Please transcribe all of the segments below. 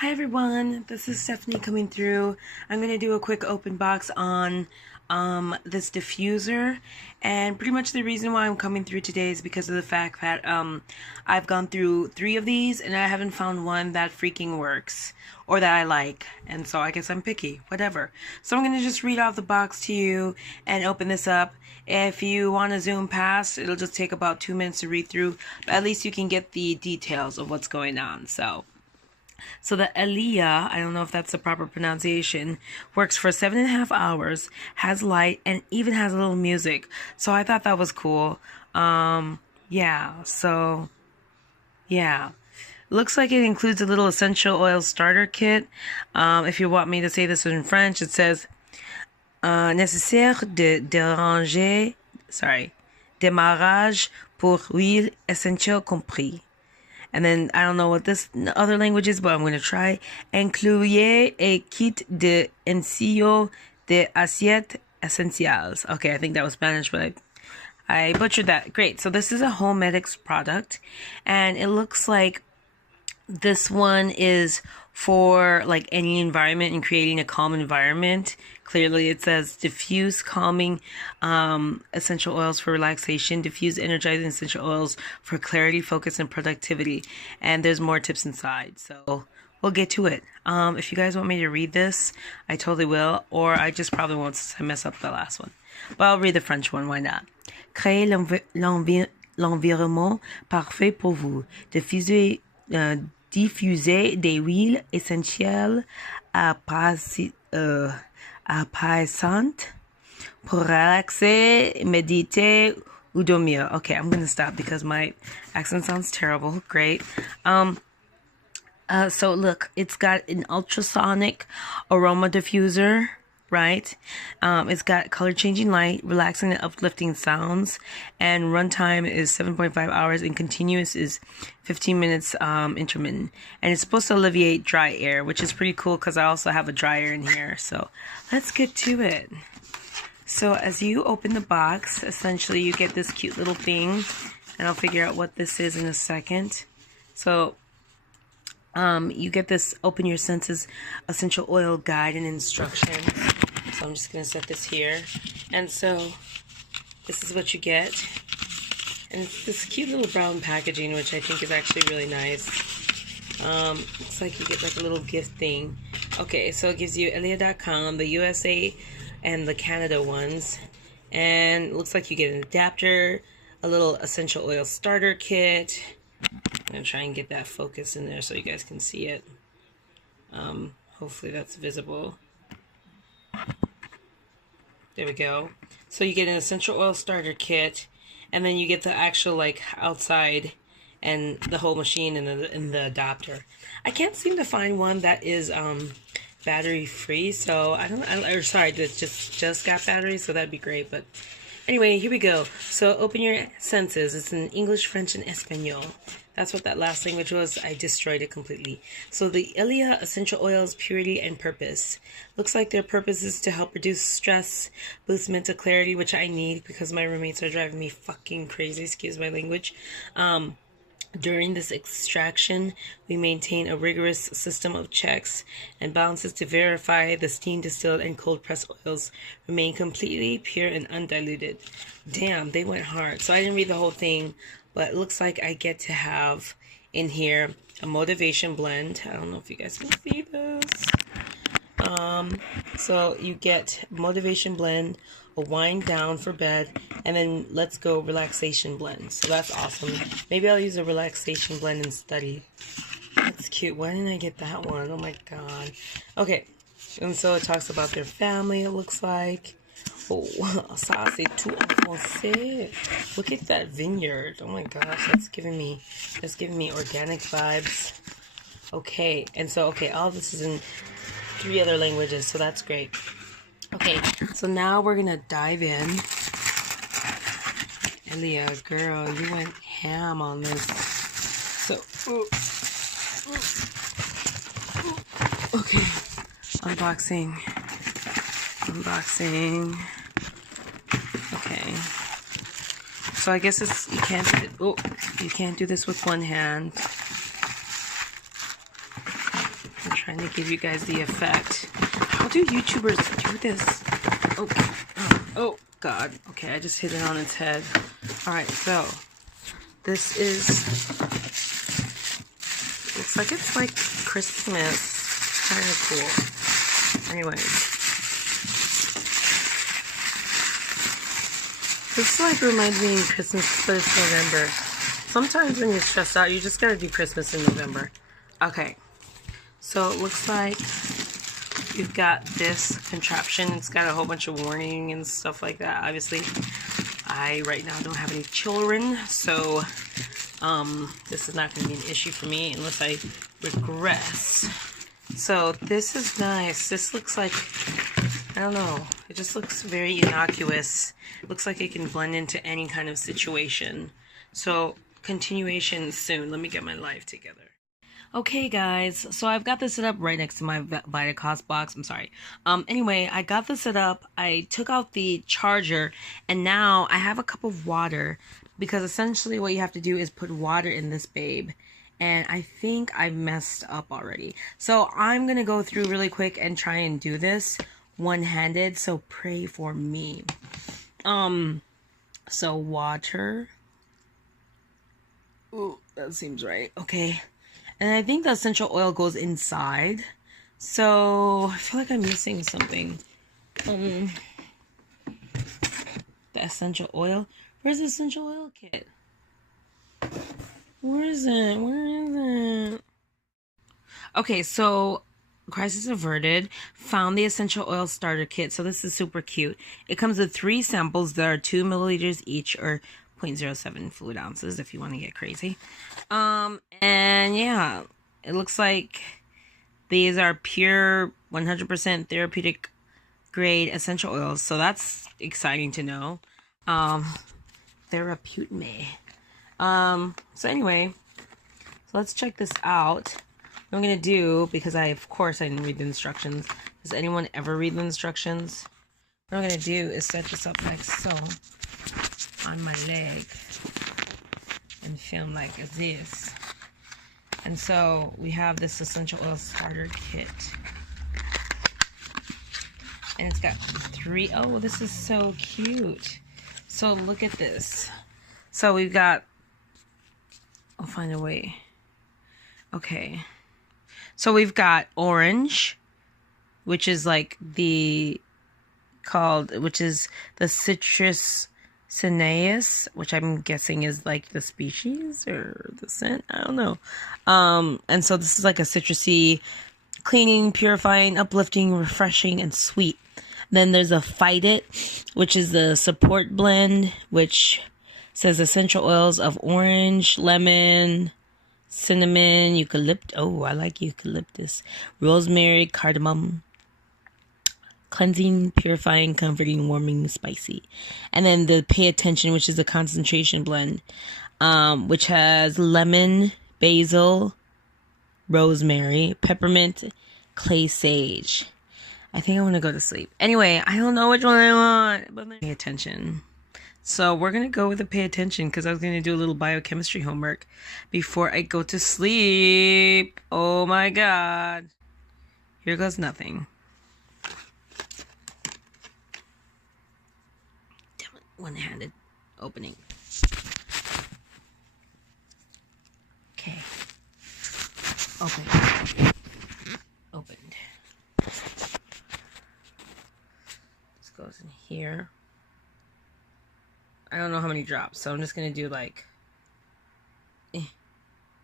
Hi everyone, this is Stephanie coming through. I'm going to do a quick open box on this diffuser, and pretty much the reason why I'm coming through today is because of the fact that I've gone through 3 of these and I haven't found one that freaking works or that I like, and so I guess I'm picky, whatever. So I'm going to just read off the box to you and open this up. If you want to zoom past, it'll just take about 2 minutes to read through, but at least you can get the details of what's going on. So the ellia, I don't know if that's the proper pronunciation, works for 7.5 hours, has light, and even has a little music. So I thought that was cool. Yeah. Looks like it includes a little essential oil starter kit. If you want me to say this in French, it says nécessaire de démarrage pour huile essentielle compris. And then I don't know what this other language is, but I'm going to try. Incluye a kit de ensillo de assiettes essentiales. Okay, I think that was Spanish, but I butchered that. Great. So this is a Homedics product, and it looks like this one is for like any environment and creating a calm environment. Clearly it says diffuse calming essential oils for relaxation, diffuse energizing essential oils for clarity, focus, and productivity. And there's more tips inside, so we'll get to it. If you guys want me to read this, I totally will, or I just probably won't since I mess up the last one. But I'll read the French one, why not? Créer l'environnement parfait pour vous. Diffuser des huiles essentielles apaisantes pour relaxer, méditer ou dormir. Okay, I'm going to stop because my accent sounds terrible. Great. So look, it's got an ultrasonic aroma diffuser, right? It's got color changing light, relaxing and uplifting sounds, and runtime is 7.5 hours and continuous is 15 minutes intermittent. And it's supposed to alleviate dry air, which is pretty cool because I also have a dryer in here. So let's get to it. So as you open the box, essentially you get this cute little thing, and I'll figure out what this is in a second. So you get this Open Your Senses essential oil guide and instructions. So I'm just going to set this here. And so this is what you get. And it's this cute little brown packaging, which I think is actually really nice. Looks like you get like a little gift thing. Okay, so it gives you ellia.com, the USA and the Canada ones. And it looks like you get an adapter, a little essential oil starter kit. I'm going to try and get that focus in there so you guys can see it. Hopefully that's visible. There we go. So you get an essential oil starter kit, and then you get the actual like outside and the whole machine and the adapter. I can't seem to find one that is battery free, so that just got batteries, so that'd be great. But anyway, here we go. So Open Your Senses. It's in English, French, and Espanol. That's what that last language was. I destroyed it completely. So the ellia essential oils, purity and purpose. Looks like their purpose is to help reduce stress, boost mental clarity, which I need because my roommates are driving me fucking crazy. Excuse my language. During this extraction, we maintain a rigorous system of checks and balances to verify the steam distilled and cold pressed oils remain completely pure and undiluted. Damn, they went hard. So I didn't read the whole thing, but it looks like I get to have in here a motivation blend. I don't know if you guys can see this. So you get motivation blend, a wind down for bed, and then let's go relaxation blend. So that's awesome. Maybe I'll use a relaxation blend and study. That's cute. Why didn't I get that one? Oh my god. Okay. And so it talks about their family, it looks like. Oh, ça c'est tout en français. Look at that vineyard. Oh my gosh, that's giving me organic vibes. Okay, and so all this is in 3 other languages, so that's great. Okay, so now we're gonna dive in. Ellia, girl, you went ham on this. So, okay, unboxing. Okay, so I guess you can't do this with one hand. Trying to give you guys the effect. How do YouTubers do this? Okay. Oh, God. Okay, I just hit it on its head. Alright, so this is, looks like it's like Christmas. Kind of cool. Anyways, this like reminds me of Christmas, but it's November. Sometimes when you're stressed out, you just gotta do Christmas in November. Okay, so it looks like you've got this contraption. It's got a whole bunch of warning and stuff like that. Obviously, I right now don't have any children, so this is not going to be an issue for me unless I regress. So this is nice. This looks like, I don't know, it just looks very innocuous. It looks like it can blend into any kind of situation. So continuation soon. Let me get my life together. Okay guys, so I've got this set up right next to my Vitacost box. I'm sorry. Anyway, I got this set up. I took out the charger and now I have a cup of water because essentially what you have to do is put water in this babe. And I think I messed up already. So I'm going to go through really quick and try and do this one-handed. So pray for me. So water. Ooh, that seems right. Okay. And I think the essential oil goes inside. So I feel like I'm missing something. The essential oil. Where's the essential oil kit? Where is it? Where is it? Okay, so crisis averted. Found the essential oil starter kit. So this is super cute. It comes with 3 samples that are 2 milliliters each, or 0.07 fluid ounces if you want to get crazy. And yeah, it looks like these are pure 100% therapeutic grade essential oils. So that's exciting to know. Therapeutic. So anyway, so let's check this out. What I'm going to do, because of course I didn't read the instructions. Does anyone ever read the instructions? What I'm going to do is set this up like so on my leg and film like this. And so we have this essential oil starter kit. And it's got 3, oh, this is so cute. So look at this. So we've got, I'll find a way. Okay. So we've got orange, which is like which is the citrus cineus, which I'm guessing is like the species or the scent. I don't know. And so this is like a citrusy, cleaning, purifying, uplifting, refreshing, and sweet. Then there's a Fight It, which is the support blend, which says essential oils of orange, lemon, cinnamon, eucalyptus. Oh, I like eucalyptus. Rosemary, cardamom. Cleansing, purifying, comforting, warming, spicy. And then the Pay Attention, which is the concentration blend, which has lemon, basil, rosemary, peppermint, clay sage. I think I want to go to sleep. Anyway, I don't know which one I want, but Pay Attention. So we're going to go with the Pay Attention because I was going to do a little biochemistry homework before I go to sleep. Oh my God. Here goes nothing. Damn it. One-handed opening. Okay. Open. Opened. This goes in here. I don't know how many drops, so I'm just gonna do like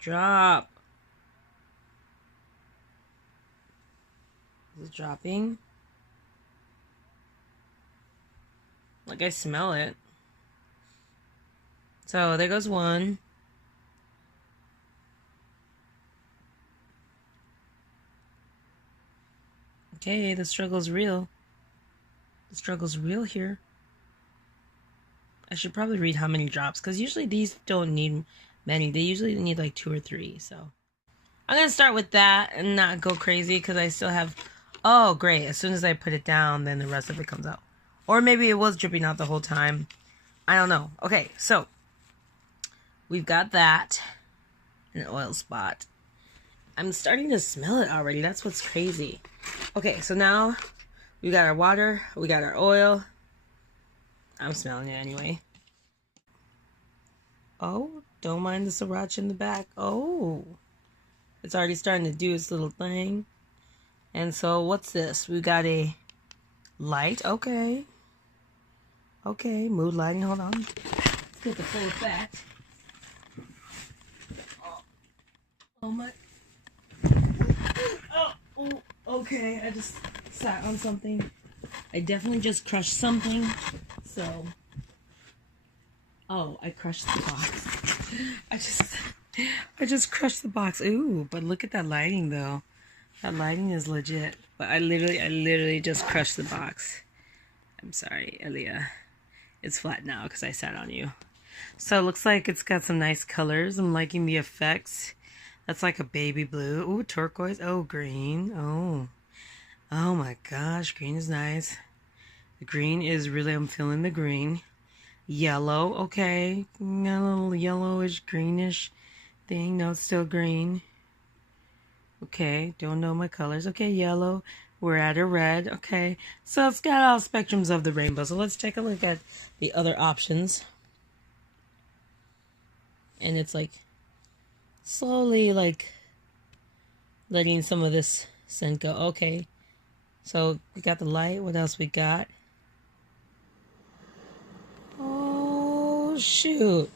drop. Is it dropping? Like I smell it. So there goes one. Okay, the struggle's real. The struggle's real here. I should probably read how many drops, because usually these don't need many. They usually need like 2 or 3, so. I'm going to start with that and not go crazy, because I still have, oh great, as soon as I put it down, then the rest of it comes out. Or maybe it was dripping out the whole time. I don't know. Okay, so, we've got that, an oil spot. I'm starting to smell it already. That's what's crazy. Okay, so now we got our water, we got our oil. I'm smelling it anyway. Oh, don't mind the sriracha in the back. Oh, it's already starting to do its little thing. And so what's this? We got a light. Okay. Okay, mood lighting. Hold on. Let's get the full effect. Oh my. Oh, okay. I just sat on something. I definitely just crushed something. So. Oh, I crushed the box. I just crushed the box. Ooh, but look at that lighting though. That lighting is legit. But I literally just crushed the box. I'm sorry, Ellia. It's flat now because I sat on you. So it looks like it's got some nice colors. I'm liking the effects. That's like a baby blue. Ooh, turquoise. Oh, green. Oh. Oh my gosh, green is nice. The green is really, I'm feeling the green. Yellow, okay. Got a little yellowish, greenish thing. No, it's still green. Okay, don't know my colors. Okay, yellow. We're at a red. Okay, so it's got all spectrums of the rainbow. So let's take a look at the other options. And it's like slowly like letting some of this scent go. Okay, so we got the light. What else we got? Oh, shoot.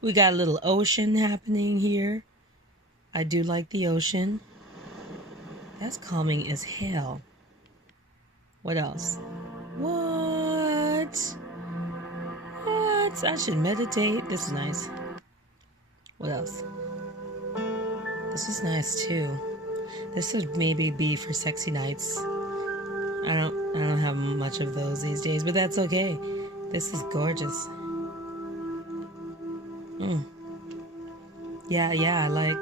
We got a little ocean happening here. I do like the ocean. That's calming as hell. What else? What? What? I should meditate. This is nice. What else? This is nice too. This would maybe be for sexy nights. I don't have much of those these days, but that's okay. This is gorgeous. Yeah, I like.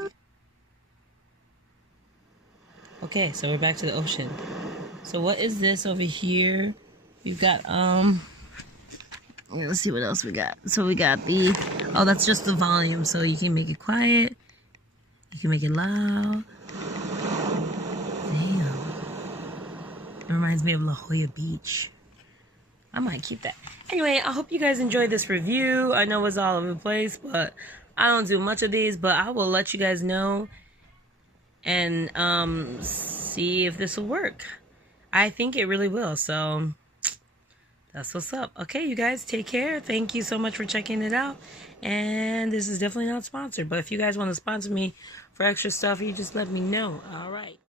Okay, so we're back to the ocean. So what is this over here? We've got, let's see what else we got. So we got the, oh, that's just the volume. So you can make it quiet. You can make it loud. Damn. It reminds me of La Jolla Beach. I might keep that. Anyway, I hope you guys enjoyed this review. I know it's all over the place, but I don't do much of these, but I will let you guys know and see if this will work. I think it really will, so that's what's up. Okay, you guys, take care. Thank you so much for checking it out. And this is definitely not sponsored, but if you guys want to sponsor me for extra stuff, you just let me know. All right.